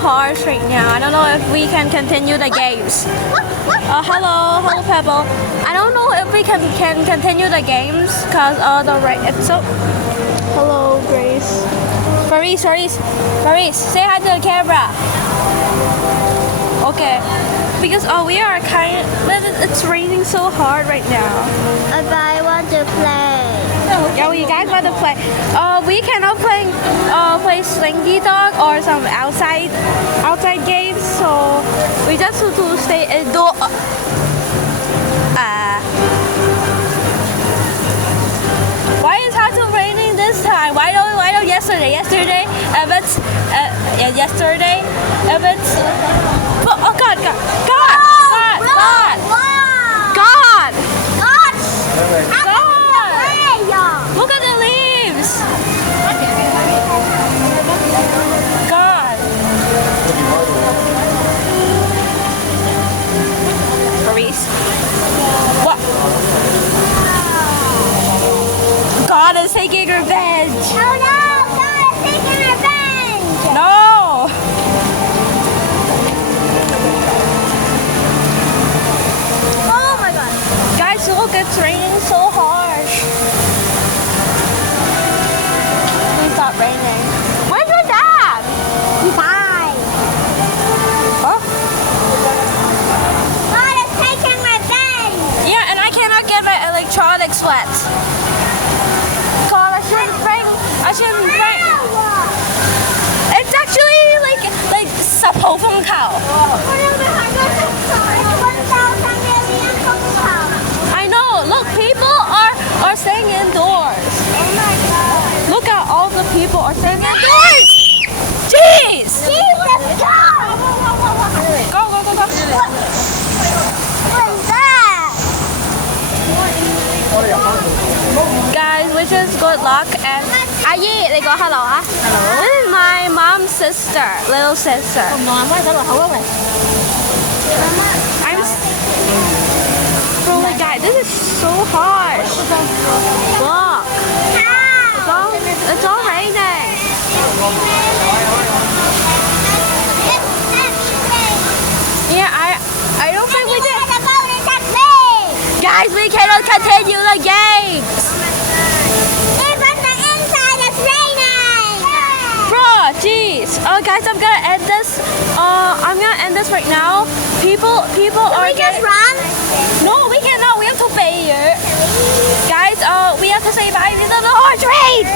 harsh right now. I don't know if we can continue the games. Hello Pebble. I don't know if we can continue the games because the rain. It's so. Hello Grace. Faris, say hi to the camera. Okay, because we are it's raining so hard right now. But I want to play. Yeah, you guys want to play. We cannot play Slinky Dog or some outside games, so we just have to stay indoor. Why is it so raining this time? Why don't yesterday? Yesterday, Evans. Oh God! Look at the leaves! God! Maurice? What? God is taking revenge! Oh no! God is taking revenge! No! Oh my God! Guys, look, it's raining so harsh. Please stop raining. Where's my dad? He died. Huh? God is taking revenge! Yeah, and I cannot get my electronics wet. God, I shouldn't bring. It's actually like 10號風球. I know. Look, people are staying indoors. Oh my God! Look at all the people are staying indoors. Jeez! Jesus, go! Go. What is that? Guys, wish us good luck and 阿姨，你講 hello 啊 ？Hello. This is my mom's sister, little sister. Bro, guys, this is so harsh. Look, it's all raining. Yeah, I don't think we did. Guys, we cannot continue the games. Bro, jeez. Guys, I'm gonna end this right now. People are We just run? No, we cannot. We have to pay you. Guys, we have to say bye. This is the harsh rain.